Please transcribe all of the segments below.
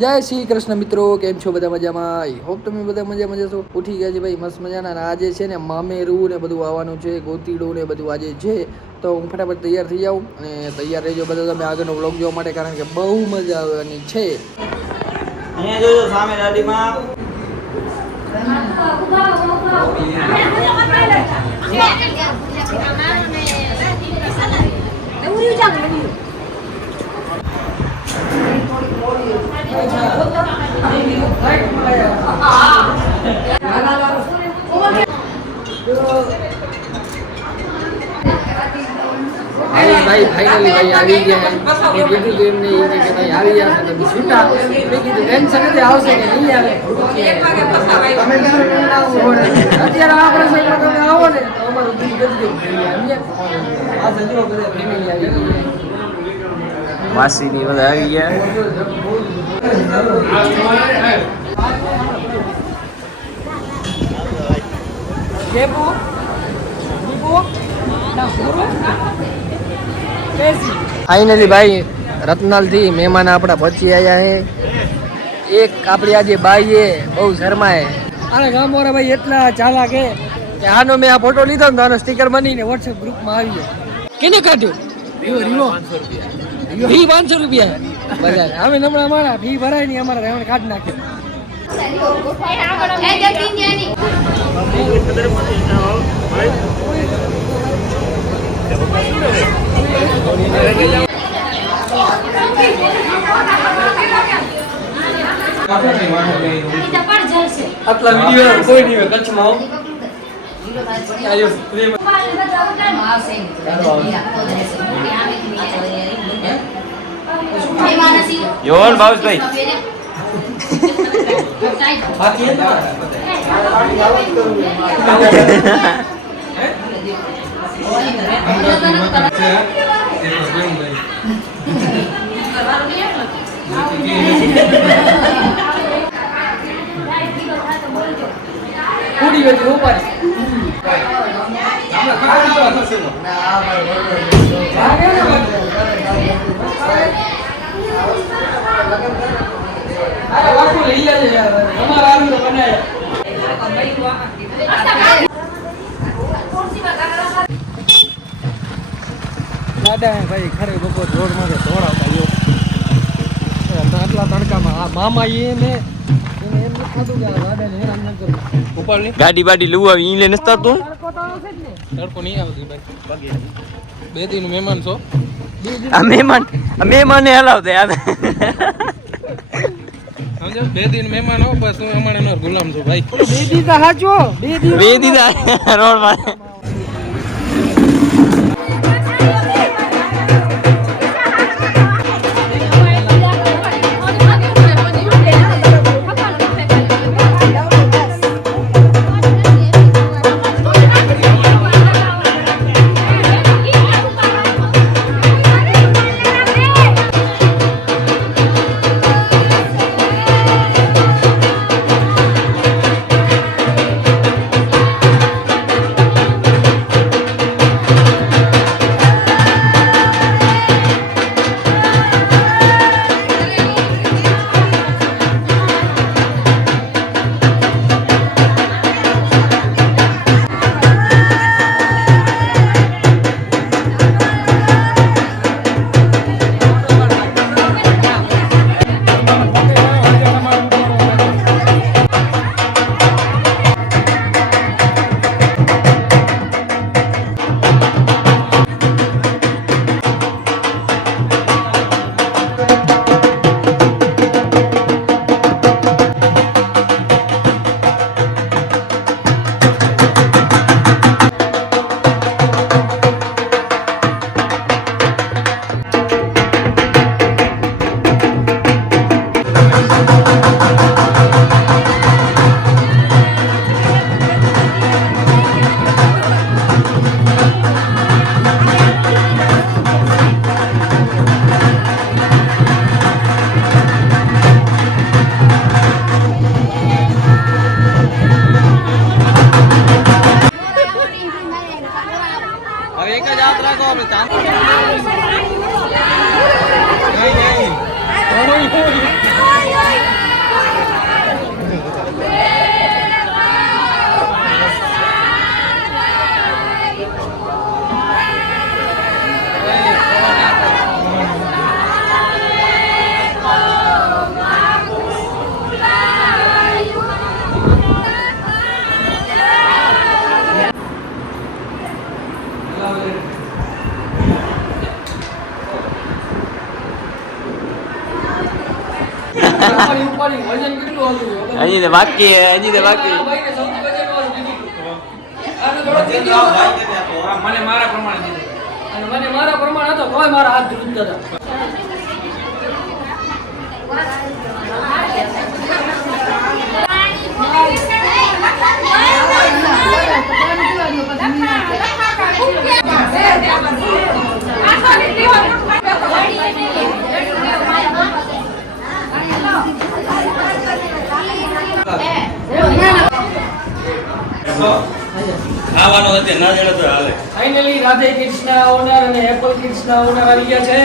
જય શ્રી કૃષ્ણ મિત્રો, કેમ છો બધા મજામાં? આઈ હોપ તમે બધા મજામાં છો. ઉઠી ગયા છે ભાઈ મસ્ત મજાના. અને આજે છે ને મામેરું ને બધું આવવાનું છે, ગોતીડું ને બધું આજે છે. તો હું ફટાફટ તૈયાર થઈ જાઉં અને તૈયાર રહેજો બધા તમે આગળનો વ્લોગ જોવા માટે, કારણ કે બહુ મજા આવવાની છે. અહીંયા જોજો સામે દાદીમાં ભાઈ ફાઇનલી ભાઈ આવી ગયા. મેં કીધું તો એમને એ કે ભાઈ આવી ગયા છે તો છૂટા. મેં કીધું ટેન્શન નથી, આવશે કે નહીં આવે. તમે અત્યારે આ પ્રસંગમાં તમે આવો ને તો અમારું દિલ ગદગદ થઈ જાય. આ સજ્જો બધા ફેમિલી આવી ગઈ. વાસીની બધા આવી ગયા. ફાઇનલી ભાઈ રત્નાલ થી મહેમાન આપણા પહોંચી આવ્યા છે. એક આપણી આજે બાઈ એ બહુ શરમાય. આને ગામ વાળા ભાઈ એટલા ચાલાક કે આનો મેં આ ફોટો લીધો ને તો આનો સ્ટીકર બનીને વોટ્સએપ ગ્રુપમાં આવી ગયો. કેને કાઢ્યું? ફી 500 રૂપિયા. બધા અમે નમણા મારા ફી ભરાય નહીં, અમારા રહેવાનું કાઢ નાખે. આટલા વિડીયો કોઈ નહીં હોય કચ્છમાં. યોન ભાવેશભાઈ પૂરી હતી ઉપર. દાદા ભાઈ ખરે બપોર રોડ માં દોડાવતા આટલા તડકામાં આ મામા એને એમ ખાધું કે દાદાને હેરાન ન કરું. ગાડી બાડી લઉં આવી ઈ લે નસ્તા તું તડકો નહીં આવતી ભાઈ. બે દિન મહેમાન છો. આ મહેમાન ને હલાવતે આ સમજો બે દિન મહેમાન હો, બસ હું અમારે એનો ગુલામ છું ભાઈ. બે દીધા હાચો, બે દીધા રોડ માં. ઉપાડી વજન કેટલું હતું હજી તો બાકી હે, હજી તો બાકી. આ ભાઈને સૌથી વજનવાળું દીધું. આનો થોડો દીધો હતો. મને મારા પ્રમાણે દીધું. અને મને મારા પ્રમાણ હતો તોય મારા હાથ ધ્રુજતા હતા. ખાવાનો હતી ના જડે તો હાલે. ફાઇનલી રાધે કિડ્સના ઓનર અને એપલ કિડ્સના ઓનર આવી ગયા છે.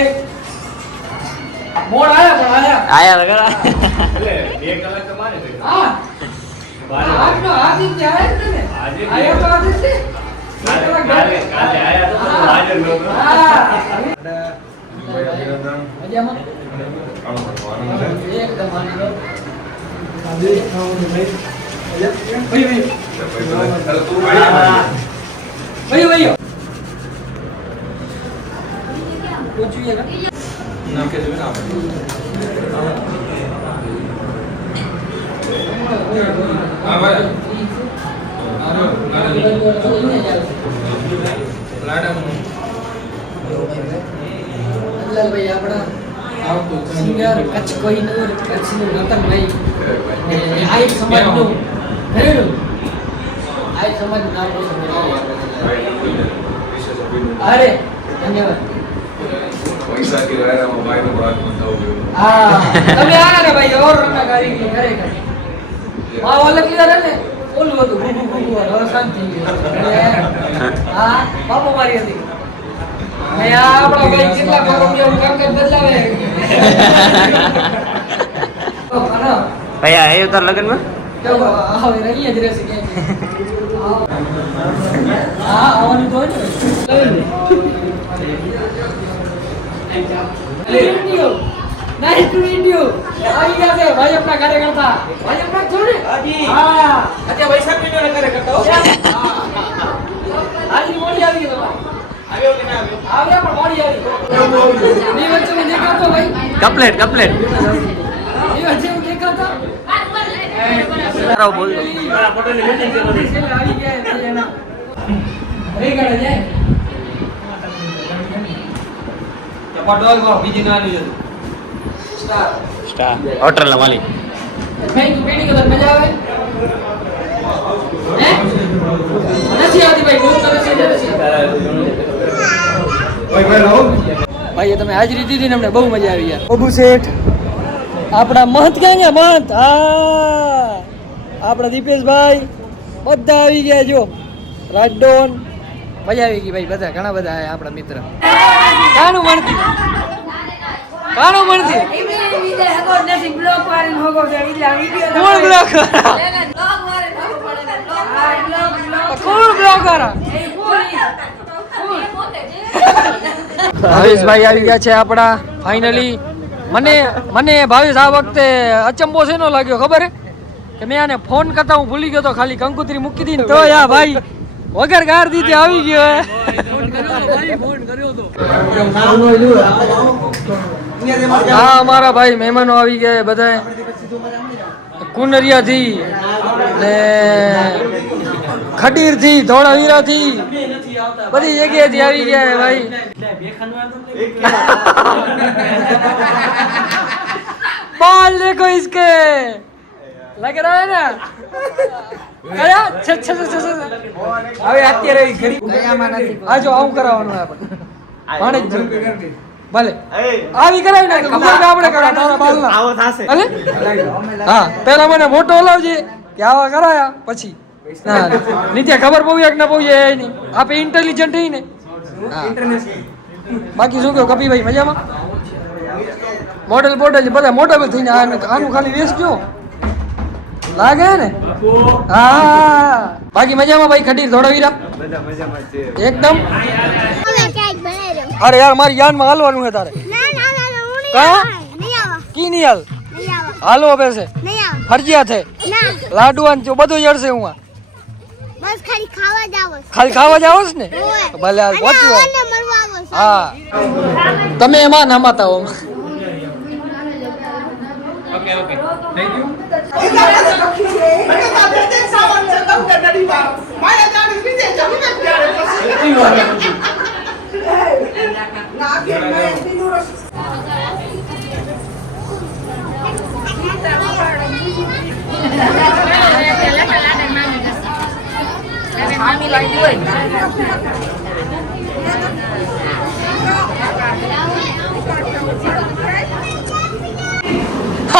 મોડ આયા પણ આયા. આયા લગા. એટલે 2 કલાક તો મારે છે. હા આજનો આદિ ત્યાં જ ને આજે આયા તો આદિ છે. કાલે આયા તો આજે નો. હા મજામાં એકદમ આનંદ. ભાઈ પહોંચીએ નામ કે જોને આપણે. હા ભાઈ. ભાઈ આપણા સિંગર કચ્છ કોહિનૂર કચ્છનું રતનભાઈ આ એક સમાજનું ઘરેણું આ એક સમાજનું નામ રોશન કર્યું. અરે ધન્યવાદ. હા તમે આયા ને ભાઈ ઓર રમના કારીગરી ખરેખર આ ઓલ ક્લિયર હે ને ઓલું હતું ભૂભુ હવે શાંતિ હા બાપુ મારી હતી મેં આપણા ભાઈ કેટલા કરોડિયા કામકાજ બદલાવે ભાઈ આયો તાર લગન માં કેવો હવે રહી જ રહેશે કે હા આવવાનું તો ને નાઈસ ટુ મીટ યુ આવી ગયા છે ભાઈ આપણા કાર્યકર્તા ભાઈ આપણા છો ને હાજી હા અત્યારે વૈશાખ મહિનાના કાર્યકર્તા હો હાજી મોડી આવી ગયો આવ્યો કે ના આવ્યો પણ મોડી આવી ની વચ્ચે મેં દેખાતો ભાઈ કમ્પ્લીટ કમ્પ્લીટ ની વચ્ચે હું દેખાતો તારો બોલ મારા પટેલની મીટિંગ છે બધી. છેલ્લે આવી ગયા છે એના રે ગળે જાય પટોલ કો બીજી ના આવી જતું. સ્ટાર હોટલ ના માલિક ભાઈ તું પેડી કલર મજા આવે હે નથી આવતી ભાઈ બહુ સરસ છે ભાઈ તમે હાજરી દીધી ને અમને બહુ મજા આવી યાર બાબુ શેઠ આપણા મહંત ક્યાં ગયા મહંત હા આપણા દીપેશભાઈ બધા આવી ગયા જો રાજડોન મજા આવી ગઈ ભાઈ બધા ઘણા બધા આયા આપણા મિત્ર કાનું મળતી કોણ બ્લોક કોણ બ્લોક ભાવેશભાઈ આવી ગયા છે આપણા ફાઇનલી મને ભાવેશ આ વખતે અચંબો છે નો લાગ્યો ખબર હે કે મેં આને ફોન કરતા હું ભૂલી ગયો તો ખાલી કંકુતરી મૂકી દીધી તો યા ભાઈ વગર ગાર દીધી આવી ગયો હા અમારા ભાઈ મહેમાનો આવી ગયા બધા કુનરિયા થી ને ખડીર થી ધોળાવીરા થી બધી જગ્યાએથી આવી ગયા ભાઈ बाल देखो इसके लग रहा है ना અરે હવે અત્યારે ઘડી આજો આવું કરાવવાનું આપણે ભાણે જ ભલે આવી કરાય ને ખબર કે આપણે કરા તારા બાલના આવો થાશે ભલે હા પહેલા મને મોટો લાવજે કે આવા કરાયા પછી ના નીત્યા ખબર પડી કે ના પડી એ નહીં આપણે ઇન્ટેલિજન્ટ હી ને હા બાકી શું કહો કપીભાઈ મજામાં મોડેલ બોડેલ બધા મોડેલ થઈને આનું ખાલી વેચજો લાગે ને હા બાકી મજામાં ભાઈ ખડીર ધોળાવીરા બધા મજામાં છે એકદમ અમે કેક બનાવી રહ્યો અરે યાર મારી યાનમાં હાલવાનું છે તારે ના ના ના હું કા? નહીં આવા કી નહીં હાલ નહીં આવા હાલો બેસે નહીં આવા ફરજિયાત છે ના લાડુઆન જો બધું જડશે હું બસ ખાલી ખાવા જાવ ખાલી ખાવા જાવ છે ને ભલે હાલ પહોંચ્યું અને મળવા આવો છો. હા તમે એમાં નમાતા હો ઓકે ઓકે થેન્ક યુ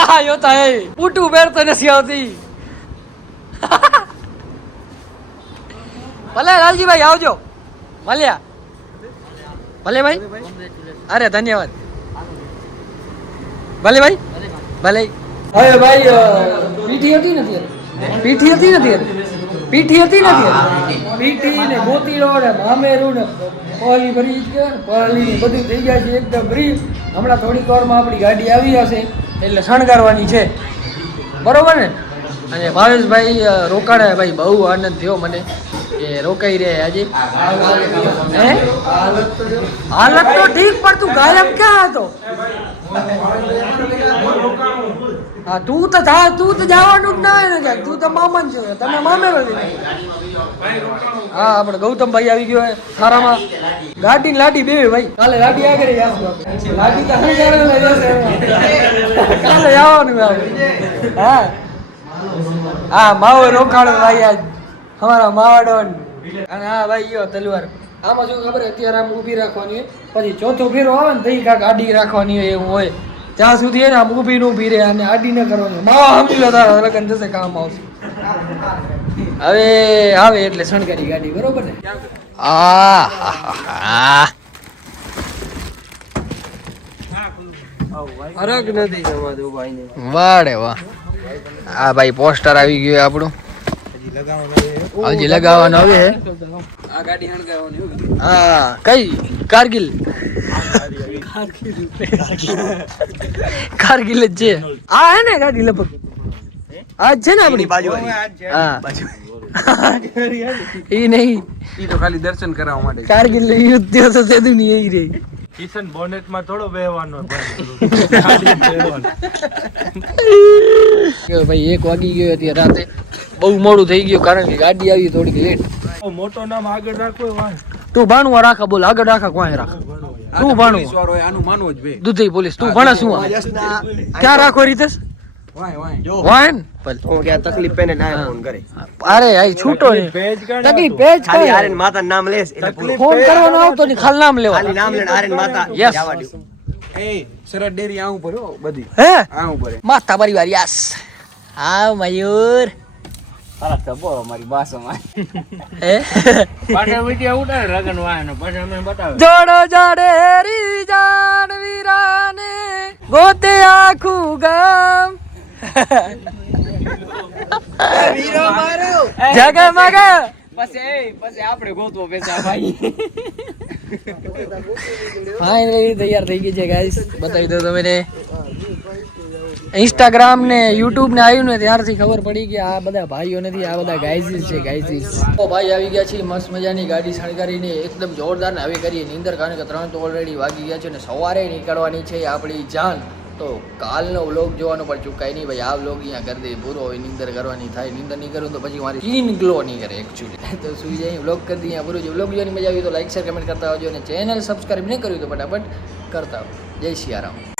હા યોતા હે ઉટું પહેરતો નથી આવતી ભલે લાલજીભાઈ આવજો મળ્યા ભલે ભાઈ અરે ધન્યવાદ ભલે ભાઈ ભલે હવે ભાઈ પીઠી હતી નથી પીઠી હતી નથી પીઠી હતી નથી પીઠી ને ગોતીડો ને મામેરું ને પહલી ભરી પહલી ને બધું થઈ ગયા છે એકદમ બ્રીફ હમણાં થોડીક વારમાં આપણી ગાડી આવી હશે એટલે શણગારવાની છે બરોબર ને અને ભાવેશભાઈ રોકાણા ભાઈ બહુ આનંદ થયો મને કે રોકાઈ રહ્યા આજે હે હાલત તો ઠીક પણ તું ગાયબ ક્યાં હતો હા તું તો જવાનું જ ના હોય ને ક્યાંક તું તો મામા જ છો તમે મામેરો હા આપણે ગૌતમભાઈ આવી ગયો થારામાં ગાડી ને લાડી બે ભાઈ કાલે લાડી આગળ લાડી તો કાલે આવવાનું હા હા માવો રોકાણો ભાઈ આજ અમારા માવાડો અને હા ભાઈ યો તલવાર આમાં શું ખબર અત્યારે આમ ઊભી રાખવાની પછી ચોથો ફેરો આવે ને તઈ કાંક આડી રાખવાની હોય એવું હોય ત્યાં સુધી એને આમ ઊભી ન ઊભી રહે અને આડી ન કરવાની માવા સમજી લો તારા લગન જશે કામ આવશે હવે આવે એટલે શણગારી ગાડી બરોબર ને ફરક નથી વાડે વાહ હા ભાઈ પોસ્ટર આવી ગયું આપણું હજી લગાવવાનું હવે આ ગાડી હણગાવવાની હા કઈ કારગિલ કારગિલ જ છે આ હે ને ગાડી લગભગ આજ છે ને આપણી બાજુ હા એ નહીં ઈ તો ખાલી દર્શન કરાવવા માટે કારગિલ યુદ્ધ થયો તો તે દુનિયા એ રહી કિશન બોનેટ માં થોડો બેહવાનો ભાઈ 1 વાગી ગયો અત્યારે રાતે બહુ મોડું થઈ ગયું કારણ કે ગાડી આવી થોડીક લેટ મોટો નામ આગળ રાખો તું ભાણું રાખા બોલ આગળ રાખા કોઈ રાખા તું ભાણું આનું માનવું જ ભાઈ દૂધી પોલીસ તું ભણે શું ક્યાં રાખો રીતેશ વાય પલ હું કે તકલીફ પેને ના ફોન કરે અરે આઈ છૂટો ને તકલીફ પેજ ખાલી આરેન માતા નામ લેસ એટલે ફોન કરવાનો આવતો ને ખાલી નામ લેવા ખાલી નામ લેણ આરેન માતા યસ જવા દો એ સરળ ડેરી આવું પર બધી હે આવું પર માતા પરિવાર યસ આ મયુર તારા તબો અમારી ભાષામાં હે પાછા વિડિયો ઉતારે લગન વાયનો પછી અમે બતાવે જોડો જોડે રી જાન વીરાને ગોતે આખું ગામ વીરો મારો જગમગ પછી આપણે ગોતવો પૈસા ભાઈ ફાઇનલી તૈયાર થઈ ગઈ છે ગાઈસ બતાવી દો તમે ઇન્સ્ટાગ્રામ ને યુટ્યુબ ને આવ્યું ને ત્યારથી ખબર પડી કે આ બધા ભાઈઓ નથી આ બધા ગાઈઝીસ છે ગાઈઝીસ તો ભાઈ આવી ગયા છે મસ્ત મજાની ગાડી શણગારીને એકદમ જોરદાર ને હવે કરીએ નીંદર કારણ કે 3 તો ઓલરેડી વાગી ગયા છે અને સવારે નીકળવાની છે આપણી જાન તો કાલનો વ્લોગ જોવાનું પણ ચૂકાય નહીં ભાઈ આ વ્લોગ અહીંયા કરી દે પૂરો હોય નીંદર કરવાની થાય નીંદર નહીં કરું તો પછી મારી સ્કિન ગ્લો નહીં કરે એકચ્યુઅલી તો સુઈ જાય વ્લોગ કરી દઈએ પૂરું જો વ્લોગ જોવાની મજા આવી તો લાઈક શેર કમેન્ટ કરતા આવજો અને ચેનલ સબસ્ક્રાઈબ નહીં કર્યું તો ફટાફટ કરતા આવો જય સિયારામ